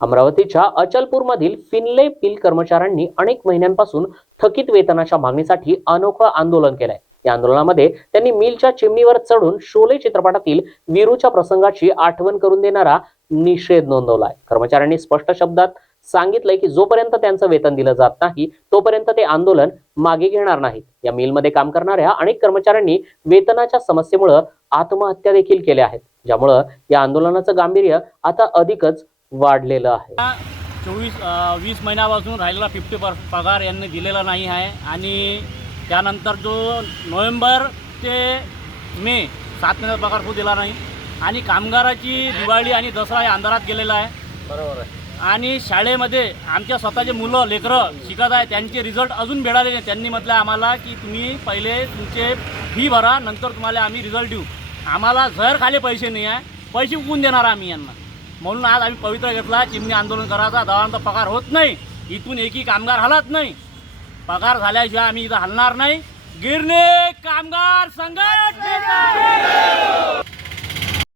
अमरावतीच्या अचलपूरमधील फिनले पिल कर्मचाऱ्यांनी अनेक महिन्यांपासून थकीत वेतनाच्या मागणीसाठी अनोखं आंदोलन केलंय. या आंदोलनामध्ये त्यांनी मिलच्या चिमणीवर चढून शोले चित्रपटातील वीरूच्या प्रसंगाची आठवण करून देणारा निषेध नोंदवलाय. कर्मचाऱ्यांनी स्पष्ट शब्दात सांगितलंय की जोपर्यंत त्यांचं वेतन दिलं जात नाही तोपर्यंत ते आंदोलन मागे घेणार नाहीत. या मिलमध्ये काम करणाऱ्या अनेक कर्मचाऱ्यांनी वेतनाच्या समस्येमुळे आत्महत्या देखील केल्या आहेत. ज्यामुळं या आंदोलनाचं गांभीर्य आता अधिकच वाढलेलं आहे. चोवीस वीस महिन्यापासून राहिलेला फिफ्टी पर पगार यांनी दिलेला नाही आहे. आणि त्यानंतर जो नोव्हेंबर ते मे सात महिन्याचा पगार तो दिला नाही. आणि कामगाराची दिवाळी आणि दसरा या अंधारात गेलेला आहे. बरोबर आहे. आणि शाळेमध्ये आमच्या स्वतःचे मुलं लेकरं शिकत आहे. त्यांचे रिझल्ट अजून मिळाले नाही. त्यांनी म्हटलं आम्हाला की तुम्ही पहिले तुमचे फी भरा नंतर तुम्हाला आम्ही रिझल्ट देऊ. आम्हाला जर खाली पैसे नाही आहे पैसे उकून देणार आम्ही यांना? म्हणून आज आम्ही पवित्र घेतला चिमणी आंदोलन करायचा दवांचा पगार होत नाही. इथून एकही कामगार हलत नाही. पगार झाल्याशिवाय आम्ही इथं हलणार नाही. गिरणे कामगार संघ